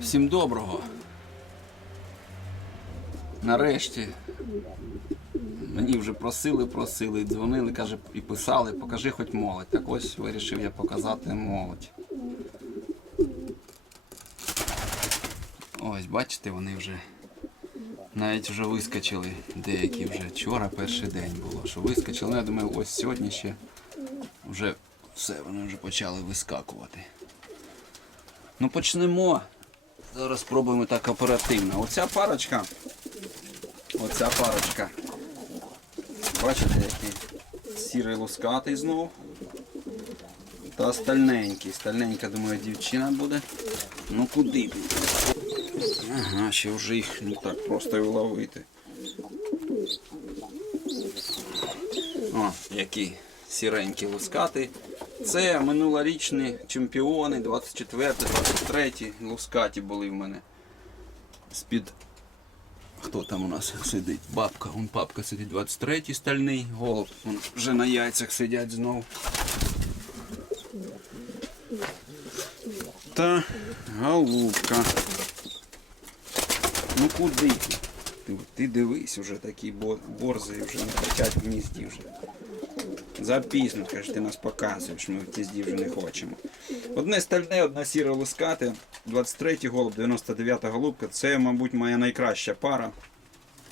Всім доброго. Нарешті. Мені вже просили, просили, дзвонили, каже, і писали, покажи хоч молодь. Так ось вирішив я показати молодь. Ось, бачите, вони вже навіть вже вискочили деякі вже. Вчора перший день було, що вискочили. Ну, я думаю, ось сьогодні ще вже все, вони вже почали вискакувати. Ну почнемо. Зараз спробуємо так оперативно. Оця парочка. Оця парочка. Бачите, який сірий лускатий знов. Та стальненький. Стальненька, думаю, дівчина буде. Ну куди? Ага, ще вже їх не так просто і вловити. О, який сіренький лускатий. Це минулорічні чемпіони, 24, 23 лускаті були в мене. З-під. Хто там у нас сидить? Бабка, вон папка сидить 23-й стальний, голуб. Вон вже на яйцях сидять знов. Та голубка. Ну куди ти? Ти, дивись, вже такі борзи вже не хочуть гнізді вже. Запізно, каже, ти нас показуєш, ми в гнізді вже не хочемо. Одне стальне, одна сіра лускати, 23 голуб, 99 голубка. Це, мабуть, моя найкраща пара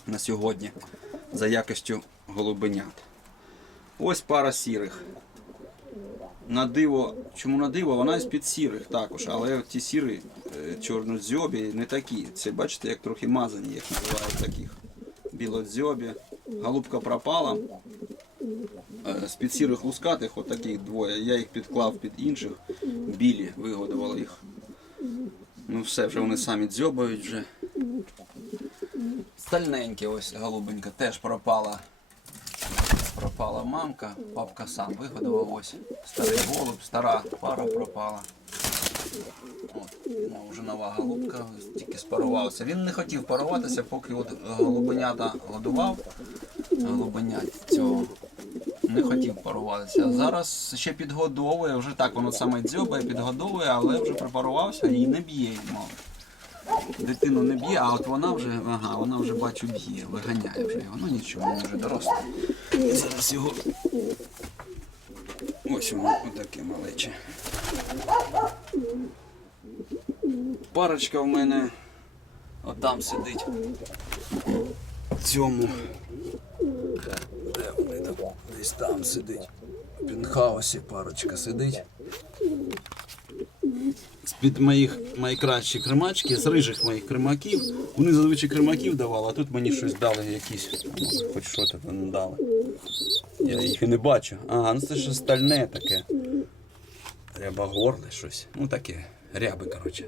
на сьогодні за якістю голубенят. Ось пара сірих. На диво, чому на диво? Вона з-під сірих також, але ті сірі е, чорнозьобі не такі. Це бачите, як трохи мазані, їх називають таких. Білодзьобі. Голубка пропала. Е, З-під сірих лускатих, от таких двоє. Я їх підклав під інших. Білі вигодували їх. Ну все, вже вони самі дзьобають вже. Стальненькі ось голубенька теж пропала. Пропала мамка, папка сам вигодував ось. Старий голуб, стара пара пропала. От, ну, вже нова голубка, тільки спарувався. Він не хотів паруватися, поки от голубенята годував. Голубенят цього. Не хотів паруватися. Зараз ще підгодовує, вже так воно саме дзьобає, підгодовує, але вже припарувався і не б'є мало. Дитину не б'є, а от вона вже, ага, вона вже бачу б'є, виганяє вже його. Ну нічого, він вже дорослий. Зараз його. Ось воно отаке малече. Парочка в мене отам сидить. Цьому. Вони? Десь там сидить. В пінхаусі парочка сидить. З-під моїх найкращих кремачки, з рижих моїх кремаків. Вони зазвичай кремаків давали, а тут мені щось дали якісь. Хоч що то вони дали. Я їх і не бачу. Ага, ну це ж стальне таке. Рябогорле щось. Ну таке. Ряби, коротше.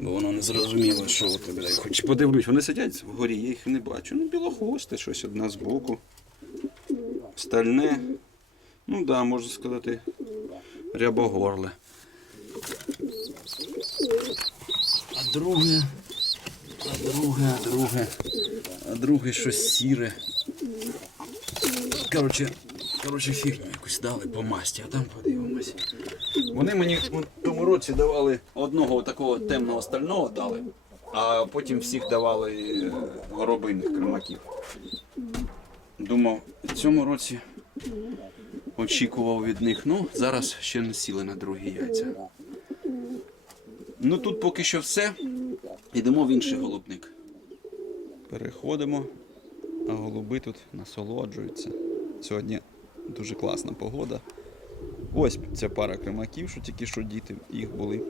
Бо воно не зрозуміло, що у тебе. Хоч подивлюсь, вони сидять вгорі, я їх не бачу. Ну, білохвосте, щось одна збоку. Стальне. Ну да, можна сказати, рябогорле. А друге. А друге, а друге. А друге щось сіре. Коротше, коротше, фігню якусь дали по масті, а там подивимось. Вони мені в тому році давали одного такого темного стального дали, а потім всіх давали е, горобинних кремаків. Думав, в цьому році очікував від них. Ну, зараз ще не сіли на другі яйця. Ну тут поки що все. Йдемо в інший голубник. Переходимо, а голуби тут насолоджуються. Сьогодні дуже класна погода. Ось ця пара кремаків, що тільки що діти їх були.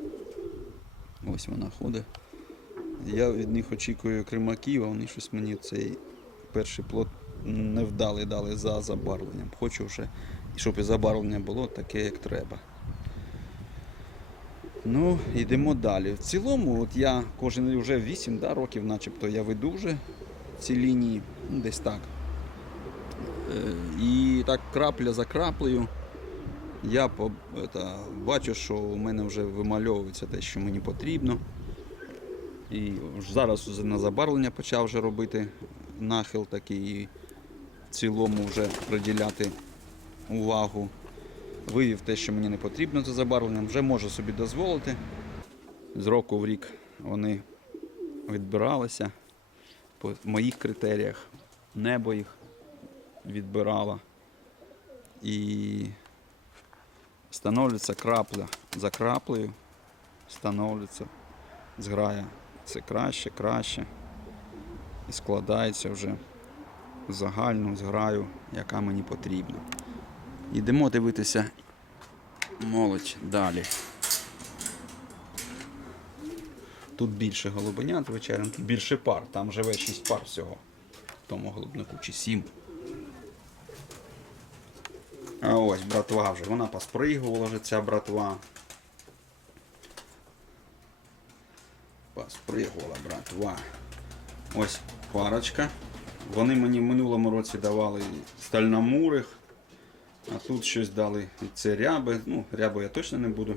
Ось вона ходить. Я від них очікую кремаків, а вони щось мені цей перший плод невдалий дали за забарвленням. Хочу вже, щоб і забарвлення було таке, як треба. Ну, йдемо далі. В цілому, от я кожен вже 8 да, років, начебто я веду вже ці лінії, ну, десь так. Е, І так крапля за краплею я это, бачу, що у мене вже вимальовується те, що мені потрібно. І зараз на забарвлення почав вже робити нахил такий цілому вже приділяти увагу. Вивів те, що мені не потрібно за забарвленням, вже можу собі дозволити. З року в рік вони відбиралися по моїх критеріях. Небо їх відбирало. І становиться крапля за краплею, становиться зграя все краще, краще. І складається вже загальну зграю, яка мені потрібна. Йдемо дивитися молодь далі. Тут більше голубенят, тут більше пар, там живе 6 пар всього. В тому голубнику чи 7. А ось братва вже, вона поспригувала вже ця братва. Поспригувала братва. Ось парочка. Вони мені в минулому році давали стальномурих, а тут щось дали. Це ряби. Ну, ряби я точно не буду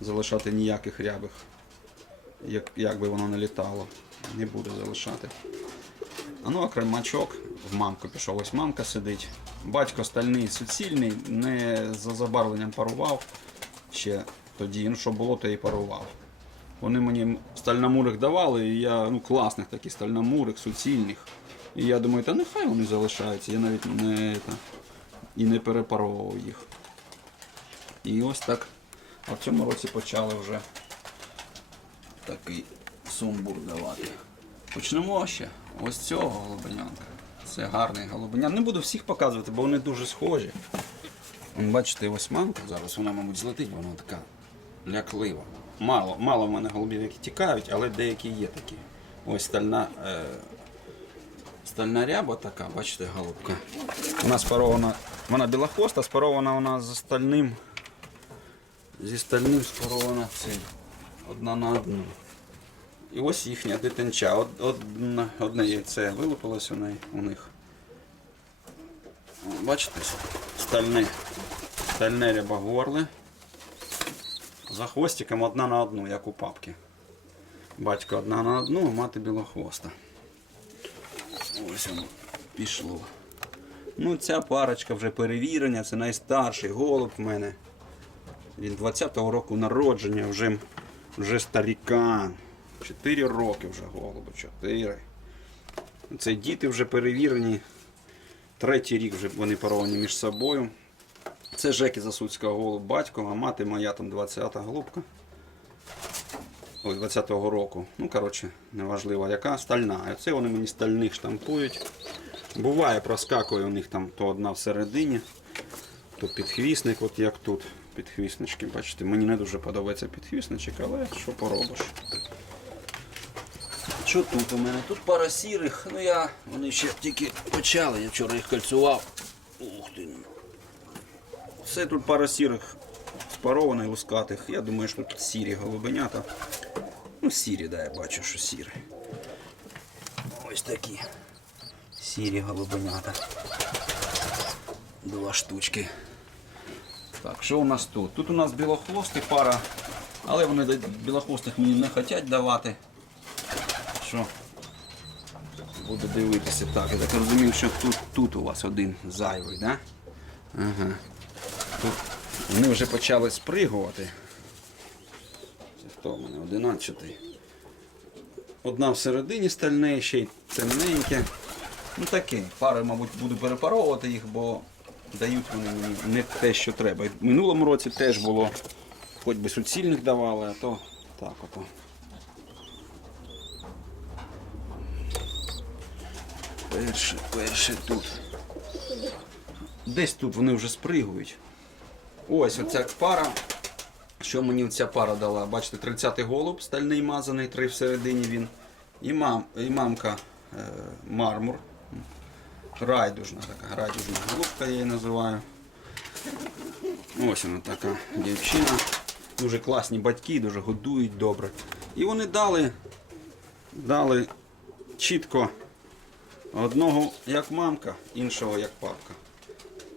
залишати ніяких рябих. Як, як би воно не літало. Не буду залишати. А ну, а кремачок в мамку пішов. Ось мамка сидить. Батько стальний суцільний, не за забарвленням парував ще тоді. Ну, що було, то і парував. Вони мені стальномурих давали, і я, ну, класних таких стальномурих, суцільних. І я думаю, та нехай вони залишаються. Я навіть не, та, і не перепаровував їх. І ось так. А в цьому році почали вже такий сумбур давати. Почнемо ще ось цього голубенянка. Це гарний голубенян. Не буду всіх показувати, бо вони дуже схожі. Бачите, ось мамка зараз, вона, мабуть, злетить, вона така ляклива. Мало, мало в мене голубів, які тікають, але деякі є такі. Ось стальна, е, стальна ряба така, бачите, голубка. Вона спарована, вона білохвоста, спарована вона з стальним. Зі стальним спарована цей. Одна на одну. І ось їхня дитинча. Од, одна, одне яйце вилупилось у, неї, у них. Бачите, стальне, стальне рябогорле. За хвостиком одна на одну, як у папки. Батько одна на одну, а мати білохвоста. Ось воно пішло. Ну, ця парочка вже перевірена, це найстарший голуб в мене. Він 20-го року народження, вже, вже старікан. 4 роки вже голубу, 4. Це діти вже перевірені. Третій рік вже вони паровані між собою. Це Жеки Засуцького голуб батько, а мати моя там 20-та голубка. Ой, 20-го року. Ну, коротше, неважливо яка, стальна. А це вони мені стальних штампують. Буває, проскакує у них там то одна всередині, то підхвісник, от як тут. Підхвіснички, бачите, мені не дуже подобається підхвісничок, але що поробиш. Що тут у мене? Тут пара сірих, ну я, вони ще тільки почали, я вчора їх кольцював. Ух ти. Це тут пара сірих спарованих, лускатих. Я думаю, що тут сірі голубенята. Ну, сірі, да, я бачу, що сірі. Ось такі. Сірі голубенята. Два штучки. Так, що у нас тут? Тут у нас білохвости пара, але вони білохвостих мені не хочуть давати. Що? Буду дивитися. Так, я так розумію, що тут, тут у вас один зайвий, да? Ага. Тут вони вже почали спригувати. Хто в мене? Одинадцятий. Одна всередині стальне, ще й темненьке. Ну таке. Пари, мабуть, буду перепаровувати їх, бо дають вони мені не те, що треба. В минулому році теж було, хоч би суцільних давали, а то так ото. Перше, перше тут. Десь тут вони вже спригують. Ось оця пара. Що мені ця пара дала? Бачите, 30-й голуб, стальний мазаний, три всередині він. І, мам, і мамка е, мармур. Райдужна така, райдужна голубка я її називаю. Ось вона така дівчина. Дуже класні батьки, дуже годують добре. І вони дали, дали чітко одного як мамка, іншого як папка.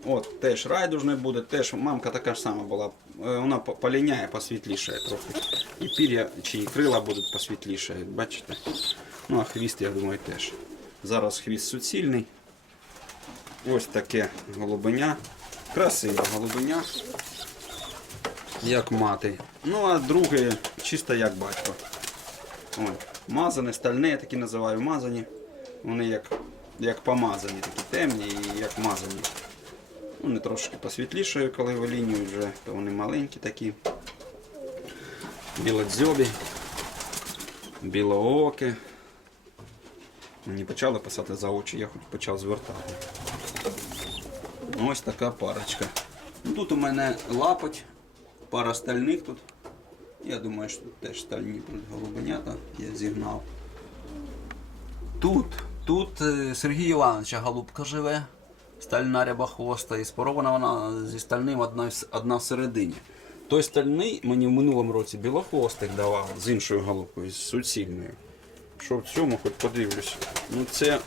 От, теж райдужне буде, теж мамка така ж сама була. Е, Вона поліняє, посвітліше трохи. І пір'я чи крила будуть посвітліше, бачите? Ну а хвіст, я думаю, теж. Зараз хвіст суцільний. Ось таке голубеня. Красиве голубеня. Як мати. Ну а друге чисто як батько. Ой, мазані, стальні, я такі називаю мазані. Вони як, як помазані, такі темні і як мазані. Вони трошки посвітлішою, коли вилінюють вже, то вони маленькі такі. Білодзьобі, білоокі. Мені почали писати за очі, я хоч почав звертати. Ось така парочка. Ну, Тут у мене лапоть, пара стальних тут. Я думаю, що тут теж стальні голубенята, я зігнав. Тут, тут е, Сергій Івановича голубка живе, стальна рябохвоста, і спорована вона зі стальним одна, одна всередині. Той стальний мені в минулому році білохвостик давав з іншою голубкою, з суцільною. Що в цьому хоч подивлюсь. Ну це,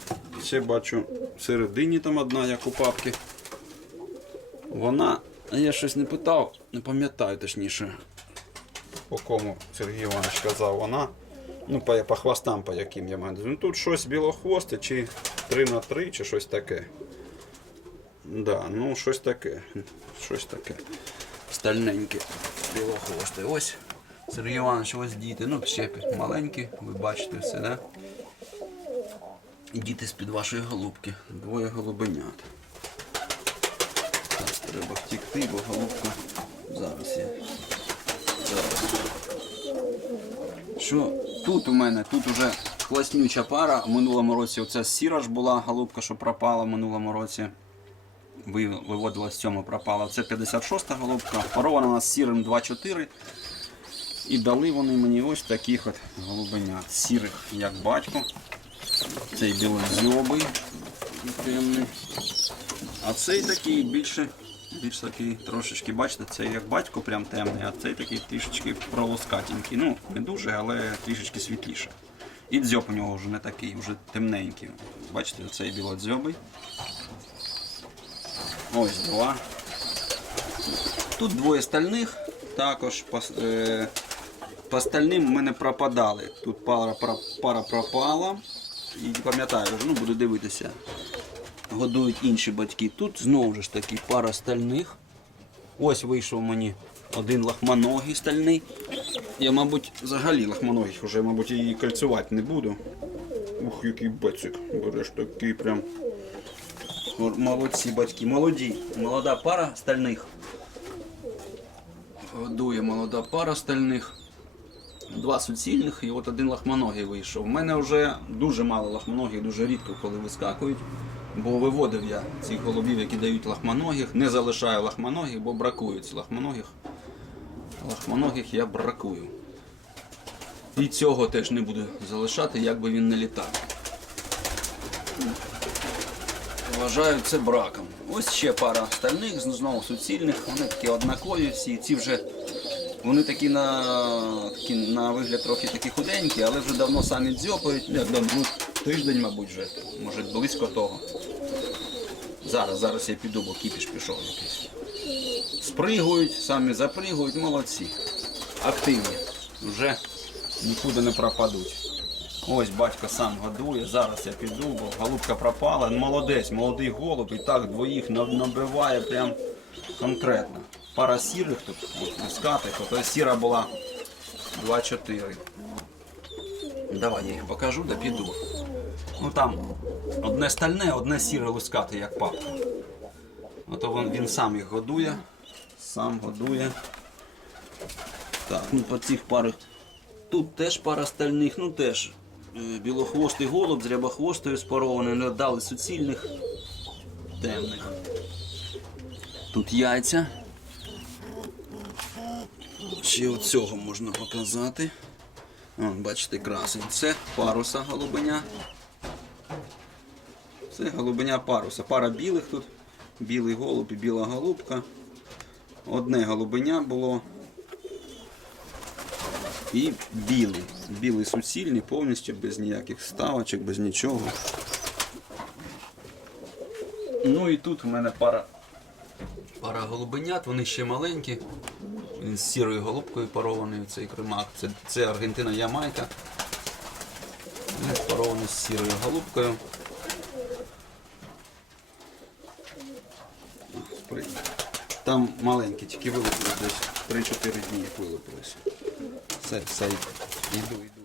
це бачу всередині там одна, як у папки. Вона, я щось не питав, не пам'ятаю точніше, по кому Сергій Іванович казав, вона. Ну, по, по хвостам, по яким я маю. Ну тут щось білохвосте, чи 3 на 3 чи щось таке. Да, ну щось таке. Щось таке. Стальненьке. Білохвосте. Ось. Сергій Іванович, ось діти. Ну, ще маленькі, ви бачите все, да? Діти з-під вашої голубки. Двоє голубенят. Так, треба втікти, бо голубка. Зараз я. Зараз. Що тут у мене? Тут уже класнюча пара. В минулому році оця сіра ж була голубка, що пропала в минулому році. Ви- Виводила з цьому пропала. Це 56-та голубка. Парована у нас сірим 2-4. І дали вони мені ось таких от голубенят. Сірих, як батько. Цей білозьобий темний. А цей такий більше, більш такий трошечки, бачите, цей як батько прям темний, а цей такий трішечки пролоскатенький. Ну, не дуже, але трішечки світліше. І дзьоб у нього вже не такий, вже темненький. Бачите, цей білодзьобий. Ось два. Тут двоє стальних, також по, е, по стальним в мене пропадали. Тут пара, пара, пропала. І пам'ятаю, ну буду дивитися. Годують інші батьки. Тут знову ж таки пара стальних. Ось вийшов мені один лахманогий стальний. Я, мабуть, взагалі лахманогих вже, мабуть, і кольцювати не буду. Ух, який бецик. Береш такий прям. Молодці батьки, молоді. Молода пара стальних. Годує молода пара стальних. Два суцільних і от один лахманогий вийшов. У мене вже дуже мало лахманогих, дуже рідко коли вискакують. Бо виводив я цих голубів, які дають лахманогих. Не залишаю лахманогих, бо бракують лахманогих. Лахманогих я бракую. І цього теж не буду залишати, як би він не літав. Вважаю це браком. Ось ще пара стальних, знову суцільних. Вони такі однакові всі. Ці вже вони такі на, такі на вигляд трохи такі худенькі, але вже давно самі дзьопають. Ну, як давно, ну, тиждень, мабуть, вже, може близько того. Зараз, зараз я піду, бо кіпіш пішов якийсь. Спригують, самі запригують, молодці. Активні. Вже нікуди не пропадуть. Ось батько сам годує, зараз я піду, бо голубка пропала. Молодець, молодий голуб, і так двоїх набиває прям конкретно. Пара сірих тут, от мускатих, ото сіра була 2-4. Давай я їх покажу, да піду. Ну там одне стальне, одне сіре лускате, як папка. Ото він, він сам їх годує. Сам годує. Так, ну по цих парах. Тут теж пара стальних, ну теж білохвостий голуб з рябохвостою спарований, не дали суцільних темних. Тут яйця. Ще от цього можна показати. О, бачите, красень. Це паруса голубеня. Це голубеня паруса. Пара білих тут. Білий голуб і біла голубка. Одне голубеня було. І білий. Білий суцільний, повністю без ніяких ставочок, без нічого. Ну і тут у мене пара, пара голубенят, вони ще маленькі. Він з сірою голубкою парований цей кримак. Це, це Аргентина Ямайка. Він парований з сірою голубкою. Там маленькі, тільки вилупились десь 3-4 дні як вилупились. Все, все, йду, йду.